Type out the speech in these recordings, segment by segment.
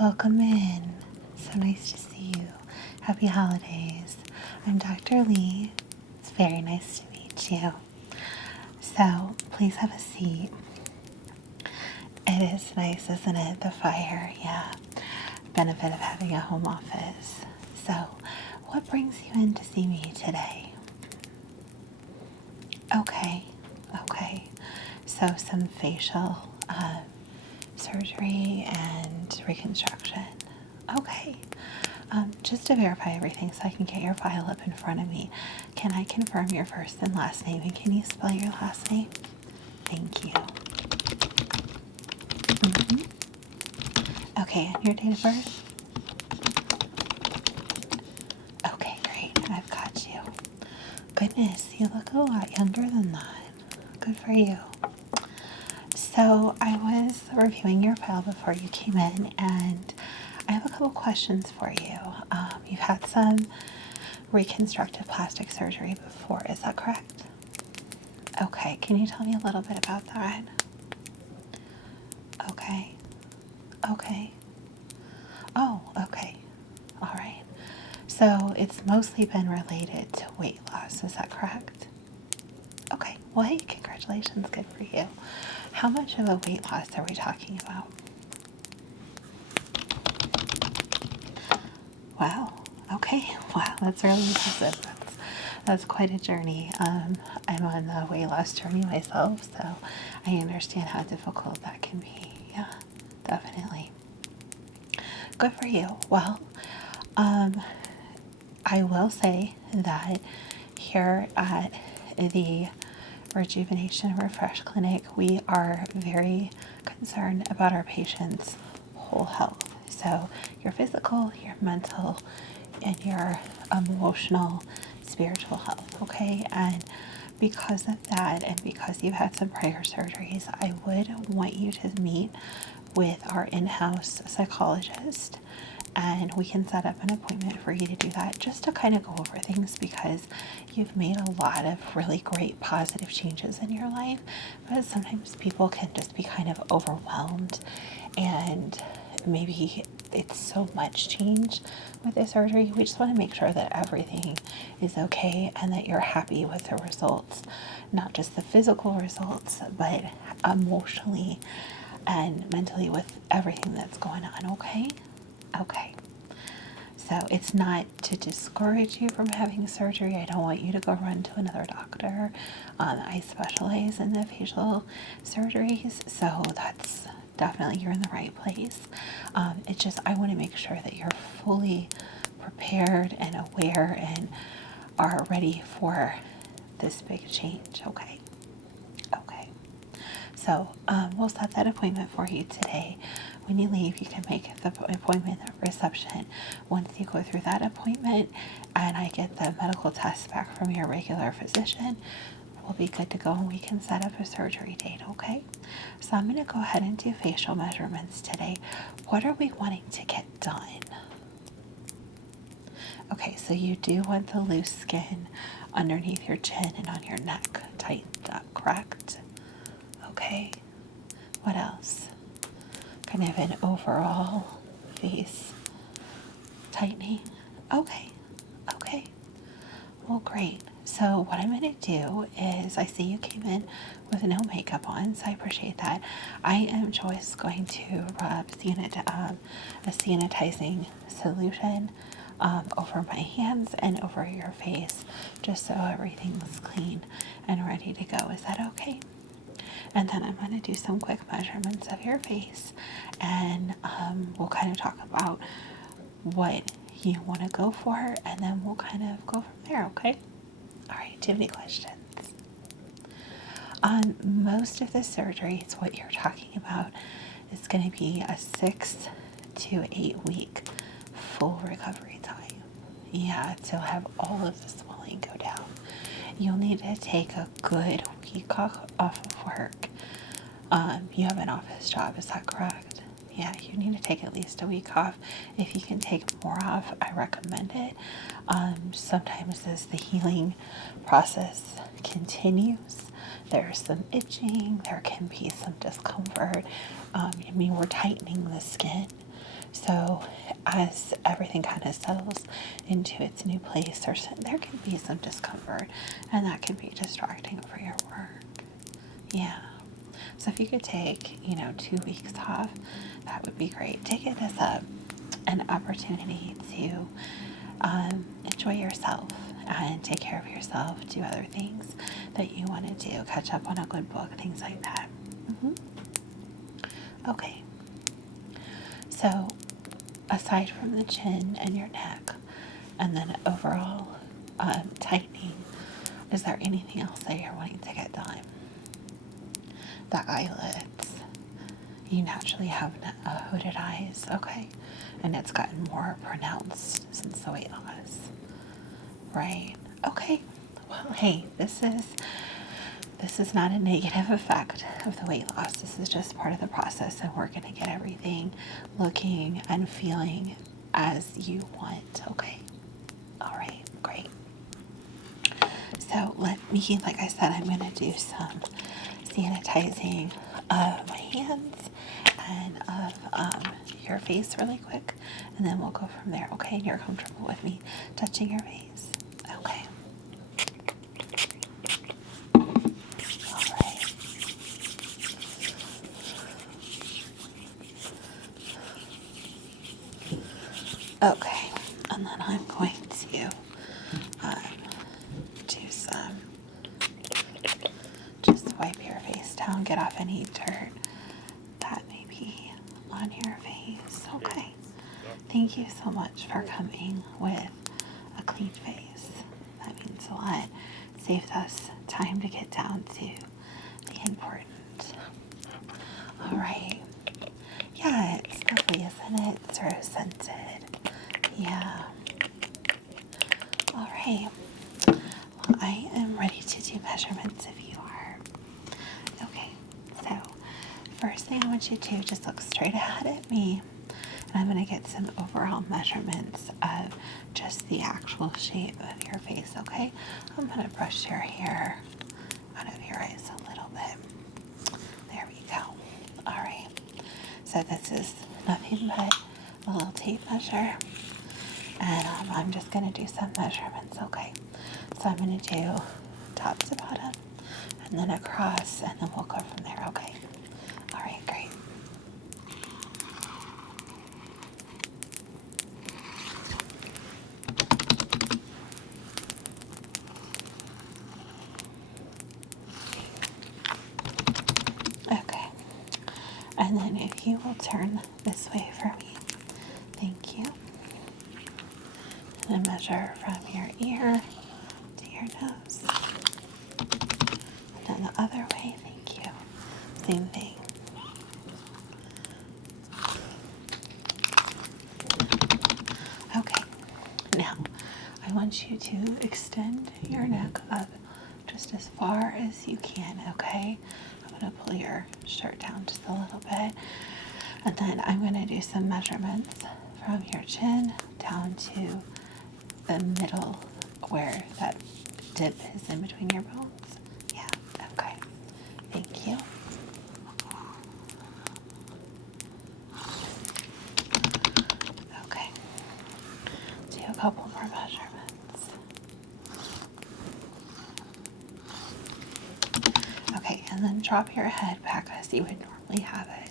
Welcome in. So nice to see you. Happy holidays. I'm Dr. Lee. It's very nice to meet you. So please have a seat. It is nice, isn't it? The fire, yeah. Benefit of having a home office. So, what brings you in to see me today? Okay. So some facial surgery and reconstruction. Okay. Just to verify everything so I can get your file up in front of me, can I confirm your first and last name, and can you spell your last name? Thank you. Okay, and your date of birth? Okay, great. I've got you. Goodness, you look a lot younger than that. Good for you. So I was reviewing your file before you came in, and I have a couple questions for you. You've had some reconstructive plastic surgery before, is that correct? Okay, can you tell me a little bit about that? Okay. Oh, okay. All right. So it's mostly been related to weight loss, is that correct? Okay. Well, hey, congratulations. Good for you. How much of a weight loss are we talking about? Wow. Okay. Wow. That's really impressive. That's quite a journey. I'm on the weight loss journey myself, so I understand how difficult that can be. Yeah, definitely. Good for you. Well, I will say that here at the Rejuvenation Refresh Clinic, we are very concerned about our patients' whole health. So your physical, your mental, and your emotional, spiritual health, okay? And because of that, and because you've had some prior surgeries, I would want you to meet with our in-house psychologist, and we can set up an appointment for you to do that, just to kind of go over things, because you've made a lot of really great positive changes in your life, but sometimes people can just be kind of overwhelmed, and maybe it's so much change with the surgery. We just want to make sure that everything is okay and that you're happy with the results, not just the physical results, but emotionally and mentally with everything that's going on. Okay. So it's not to discourage you from having surgery. I don't want you to go run to another doctor. I specialize in the facial surgeries, so that's definitely, you're in the right place. It's just, I want to make sure that you're fully prepared and aware and are ready for this big change. Okay. So we'll set that appointment for you today. When you leave, you can make the appointment at reception. Once you go through that appointment and I get the medical tests back from your regular physician, we'll be good to go and we can set up a surgery date, okay? So I'm going to go ahead and do facial measurements today. What are we wanting to get done? Okay, so you do want the loose skin underneath your chin and on your neck tightened up, correct? Okay. What else? Kind of an overall face tightening. Okay. Well, great. So what I'm going to do is, I see you came in with no makeup on, so I appreciate that. I am just going to rub a sanitizing solution over my hands and over your face, just so everything's clean and ready to go. Is that okay? And then I'm going to do some quick measurements of your face, and we'll kind of talk about what you want to go for, and then we'll kind of go from there, okay? All right, do you have any questions? On most of the surgeries, what you're talking about is going to be a 6 to 8 week full recovery time. Yeah, to have all of the swelling go down. You'll need to take a good week off of work. You have an office job, is that correct? Yeah, you need to take at least a week off. If you can take more off, I recommend it. Sometimes as the healing process continues, there's some itching, there can be some discomfort. We're tightening the skin. So as everything kind of settles into its new place, there can be some discomfort, and that can be distracting for your work. Yeah. So if you could take, 2 weeks off, that would be great. Take it as an opportunity to enjoy yourself and take care of yourself, do other things that you want to do, catch up on a good book, things like that. Okay. So aside from the chin and your neck, and then overall tightening, is there anything else that you're wanting to get done? The eyelids. You naturally have hooded eyes, okay? And it's gotten more pronounced since the weight loss, right? Okay. Well, hey, this is not a negative effect of the weight loss. This is just part of the process, and we're going to get everything looking and feeling as you want, okay? All right, great. So let me, like I said, I'm going to do some sanitizing of my hands and of your face really quick, and then we'll go from there, okay? And you're comfortable with me touching your face? Okay. All right. Okay. And then I'm going to do some, just wipe your face down, get off any dirt that may be on your face. Okay. Thank you so much for coming with a clean face. That means a lot. Saves us time to get down to the important. All right. Yeah, it's lovely, isn't it? It's rose scented. Yeah. All right. Well, I am ready to do measurements if you are. Okay. So, first thing I want you to do, just look straight ahead at me. And I'm going to get some overall measurements of just the actual shape of your face, okay? I'm going to brush your hair out of your eyes a little bit. There we go. All right. So this is nothing but a little tape measure. And I'm just going to do some measurements, okay? So I'm going to do top to bottom and then across, and then we'll go from there, okay? All right, great. Okay. And then if you will turn this way for me. Thank you. And then measure from your ear to your nose. And then the other way. Thank you. Same thing. Okay. Now, I want you to extend your neck up just as far as you can, okay? I'm going to pull your shirt down just a little bit. And then I'm going to do some measurements from your chin down to the middle where that dip is in between your bones. Yeah, okay. Thank you. Okay. Do a couple more measurements. Okay, and then drop your head back as you would normally have it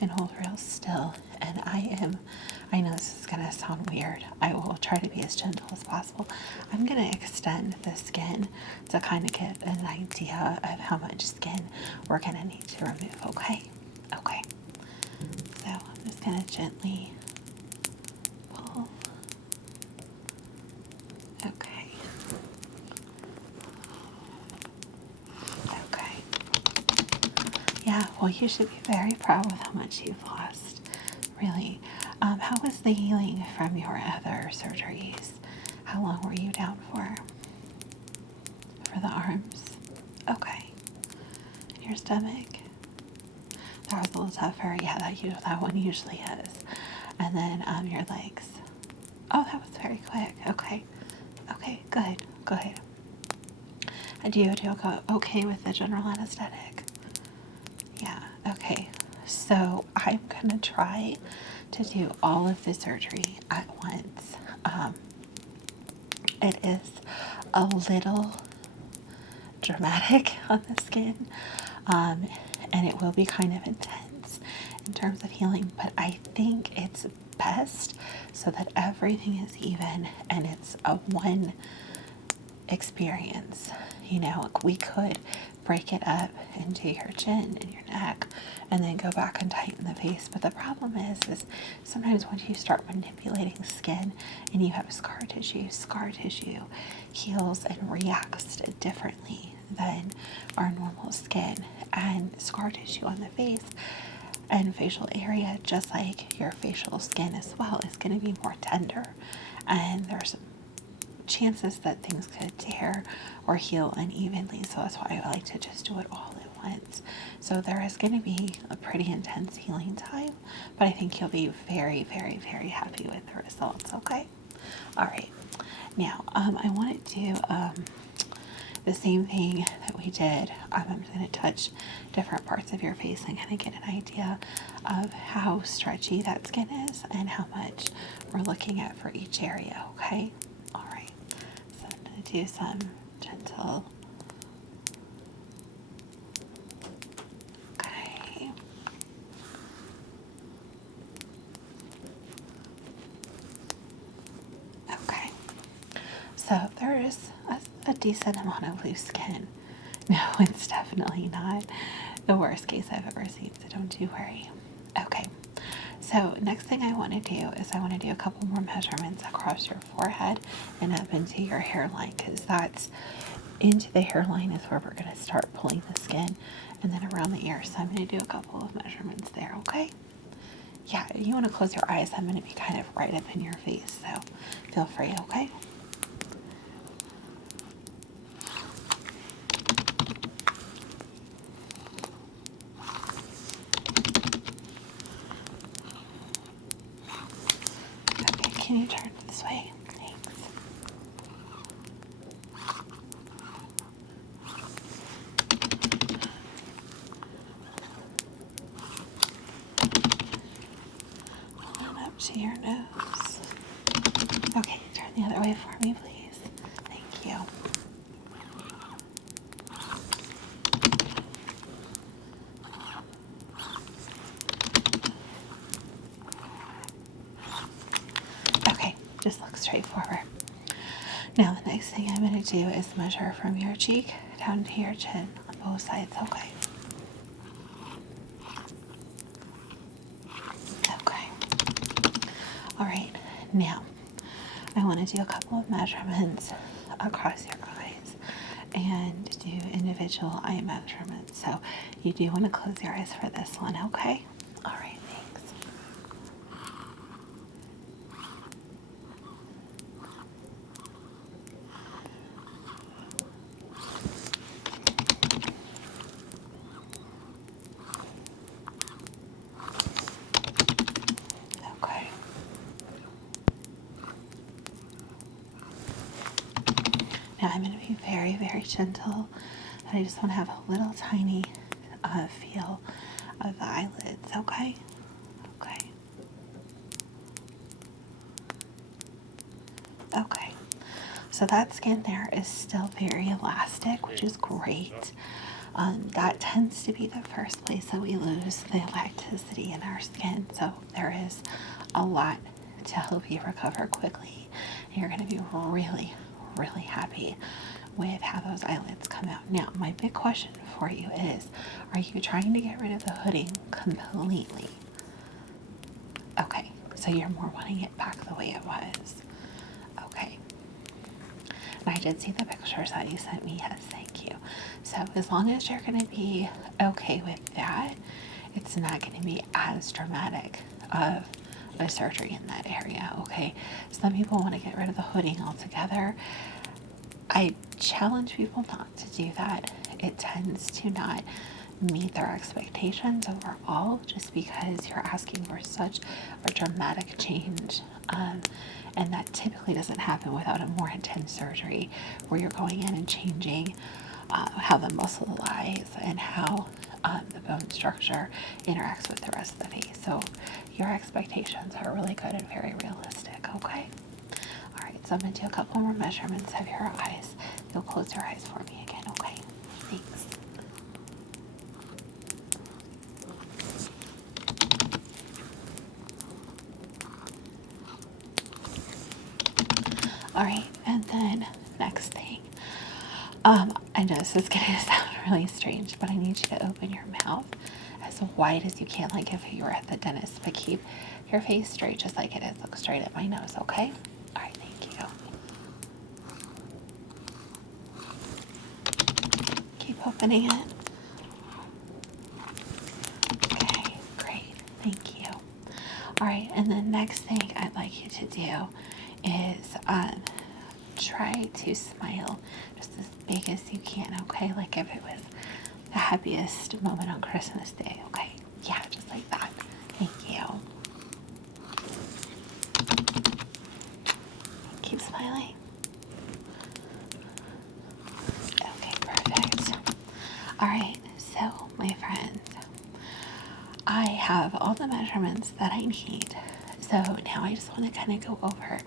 and hold real still. And I know this is going to sound weird. I will try to be as gentle as possible. I'm going to extend the skin to kind of get an idea of how much skin we're going to need to remove, okay? Okay. So I'm just going to gently pull. Okay. Okay. Yeah, well, you should be very proud with how much you've lost. Really. How was the healing from your other surgeries? How long were you down for? For the arms? Okay. And your stomach? That was a little tougher. Yeah, that one usually is. And then your legs. Oh, that was very quick. Okay. Okay, good. Good. And do you go okay with the general anesthetic? Yeah, okay. So I'm going to try to do all of the surgery at once. It is a little dramatic on the skin, and it will be kind of intense in terms of healing, but I think it's best so that everything is even and it's a one experience. You know, we could break it up into your chin and your neck and then go back and tighten the face. But the problem is sometimes once you start manipulating skin and you have scar tissue heals and reacts differently than our normal skin. And scar tissue on the face and facial area, just like your facial skin as well, is going to be more tender. And there's chances that things could tear or heal unevenly. So that's why I like to just do it all at once. So there is going to be a pretty intense healing time, but I think you'll be very, very, very happy with the results. Okay. All right. Now, I want to do the same thing that we did. I'm going to touch different parts of your face and kind of get an idea of how stretchy that skin is and how much we're looking at for each area. Okay. All right. So I'm going to do some gentle. Okay. Okay. So there is a decent amount of loose skin. No, it's definitely not the worst case I've ever seen, so don't you worry. Okay, so next thing I want to do is I want to do a couple more measurements across your forehead and up into your hairline, because that's into the hairline is where we're going to start pulling the skin, and then around the ear. So I'm going to do a couple of measurements there, okay? Yeah, if you want to close your eyes, I'm going to be kind of right up in your face, so feel free, okay? Okay, can you turn this way? Thanks. Hold on up to your nose. Okay, turn the other way for me, please. Thank you. Okay, just look straight forward. Now the next thing I'm going to do is measure from your cheek down to your chin on both sides, okay? Okay. All right, now I want to do a couple of measurements across your eyes and do individual eye measurements. So you do want to close your eyes for this one, okay? All right, thanks. Okay. Now I'm going to be very, very gentle. And I just want to have a little tiny feel of the eyelids, okay? Okay. Okay. So that skin there is still very elastic, which is great. That tends to be the first place that we lose the elasticity in our skin. So there is a lot to help you recover quickly. You're going to be really, really happy with how those eyelids come out. Now, my big question for you is, are you trying to get rid of the hooding completely? Okay, so you're more wanting it back the way it was. Okay. And I did see the pictures that you sent me. Yes, thank you. So as long as you're going to be okay with that, it's not going to be as dramatic of a surgery in that area, okay? Some people want to get rid of the hooding altogether. I challenge people not to do that. It tends to not meet their expectations overall, just because you're asking for such a dramatic change, and that typically doesn't happen without a more intense surgery where you're going in and changing how the muscle lies and how the bone structure interacts with the rest of the face. So your expectations are really good and very realistic, okay? All right, so I'm going to do a couple more measurements of your eyes. You'll close your eyes for me again, okay? Thanks. All right, and then next thing. I know this is going to sound really strange, but I need you to open your mouth as wide as you can, like if you were at the dentist, but keep your face straight just like it is. Look straight at my nose, okay? All right, thank you. Keep opening it. Okay, great. Thank you. All right, and the next thing I'd like you to do is try to smile just as big as you can, okay? Like if it was the happiest moment on Christmas Day, okay? Yeah, just like that. Thank you. Keep smiling. Okay, perfect. All right, so my friends, I have all the measurements that I need. So now I just want to kind of go over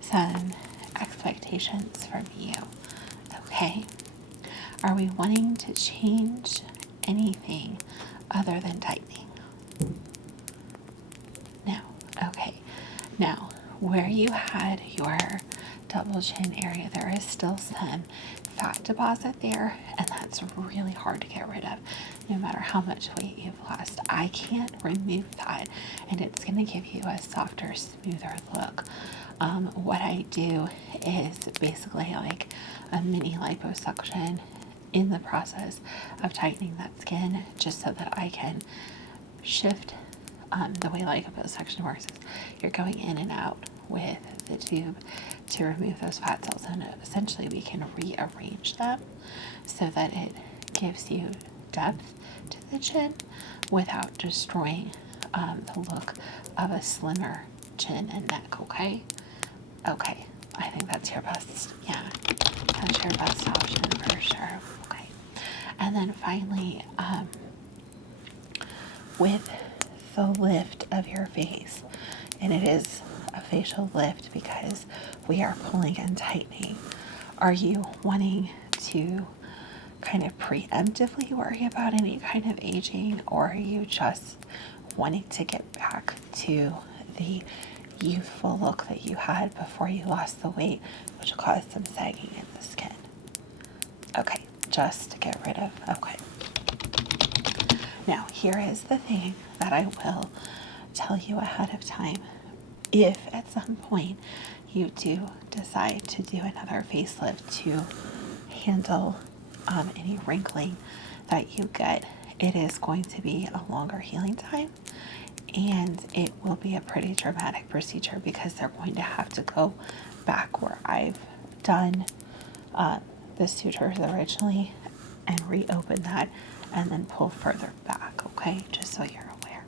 some expectations from you. Okay? Are we wanting to change anything other than tightening? No. Okay. Now, where you had your double chin area, there is still some fat deposit there, and that's really hard to get rid of no matter how much weight you've lost. I can't remove that, and it's going to give you a softer, smoother look. What I do is basically like a mini liposuction in the process of tightening that skin, just so that I can shift. The way liposuction works is you're going in and out with the tube to remove those fat cells, and essentially we can rearrange them so that it gives you depth to the chin without destroying the look of a slimmer chin and neck, okay? Okay, I think that's your best, yeah, that's your best option for sure, okay? And then finally, with the lift of your face, and it is a facial lift because we are pulling and tightening, are you wanting to kind of preemptively worry about any kind of aging, or are you just wanting to get back to the youthful look that you had before you lost the weight, which caused some sagging in the skin? Okay, just to get rid of, okay. Now, here is the thing that I will tell you ahead of time. If at some point you do decide to do another facelift to handle any wrinkling that you get, it is going to be a longer healing time, and it will be a pretty dramatic procedure because they're going to have to go back where I've done the sutures originally and reopen that and then pull further back, okay? Just so you're aware.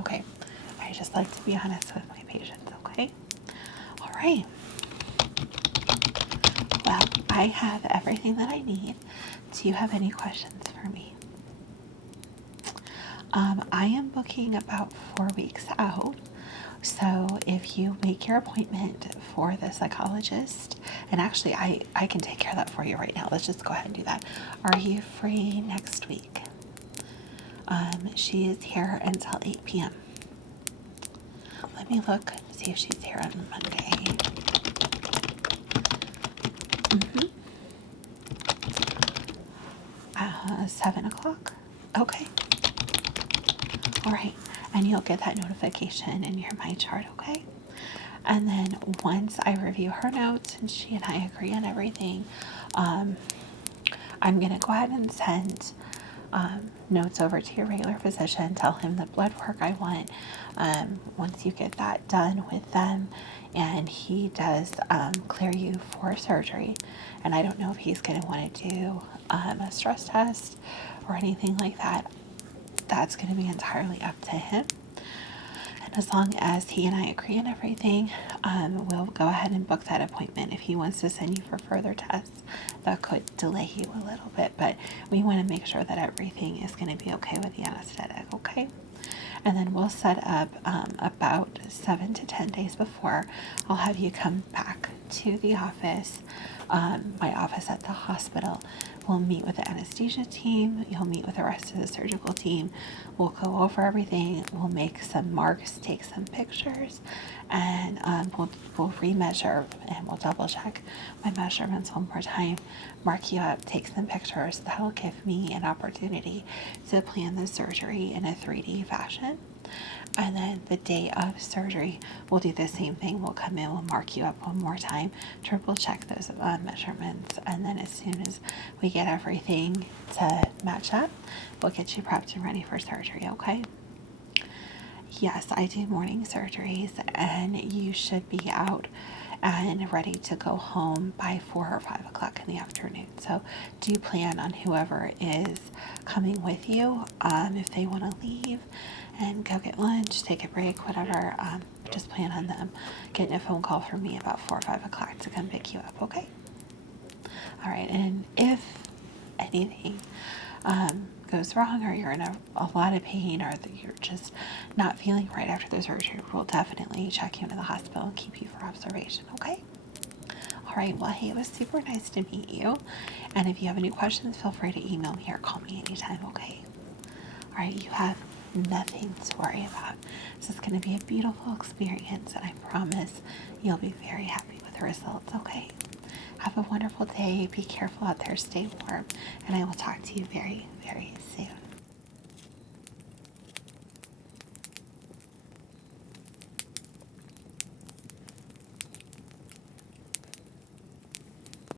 Okay, I just like to be honest with my patients, okay? All right. Well, I have everything that I need. Do you have any questions for me? I am booking about 4 weeks out. So if you make your appointment for the psychologist, and actually I can take care of that for you right now. Let's just go ahead and do that. Are you free next week? She is here until 8 p.m. Let me look, see if she's here on Monday. 7 o'clock? Okay. All right. And you'll get that notification in your My Chart, okay? And then once I review her notes and she and I agree on everything, I'm going to go ahead and send notes over to your regular physician, tell him the blood work I want. Once you get that done with them and he does clear you for surgery, and I don't know if he's going to want to do a stress test or anything like that. That's going to be entirely up to him. And As long as he and I agree on everything, we'll go ahead and book that appointment. If he wants to send you for further tests, that could delay you a little bit, but we want to make sure that everything is going to be okay with the anesthetic, okay? And then we'll set up about 7 to 10 days before. I'll have you come back to the office, my office at the hospital. We'll meet with the anesthesia team. You'll meet with the rest of the surgical team. We'll go over everything. We'll make some marks, take some pictures, and we'll remeasure and we'll double check my measurements one more time. Mark you up, take some pictures. That'll give me an opportunity to plan the surgery in a 3D fashion. And then the day of surgery, we'll do the same thing. We'll come in, we'll mark you up one more time, triple check those measurements. And then as soon as we get everything to match up, we'll get you prepped and ready for surgery, okay? Yes, I do morning surgeries, and you should be out and ready to go home by 4 or 5 o'clock in the afternoon. So do plan on whoever is coming with you, if they want to leave and go get lunch, take a break, whatever, just plan on them getting a phone call from me about 4 or 5 o'clock to come pick you up, okay? All right, and if anything goes wrong, or you're in a lot of pain, or that you're just not feeling right after the surgery, we'll definitely check you into the hospital and keep you for observation, okay? All right, well, hey, it was super nice to meet you. And if you have any questions, feel free to email me or call me anytime, okay? All right, you have nothing to worry about. This is going to be a beautiful experience, and I promise you'll be very happy with the results, okay? Have a wonderful day. Be careful out there. Stay warm. And I will talk to you very, very soon.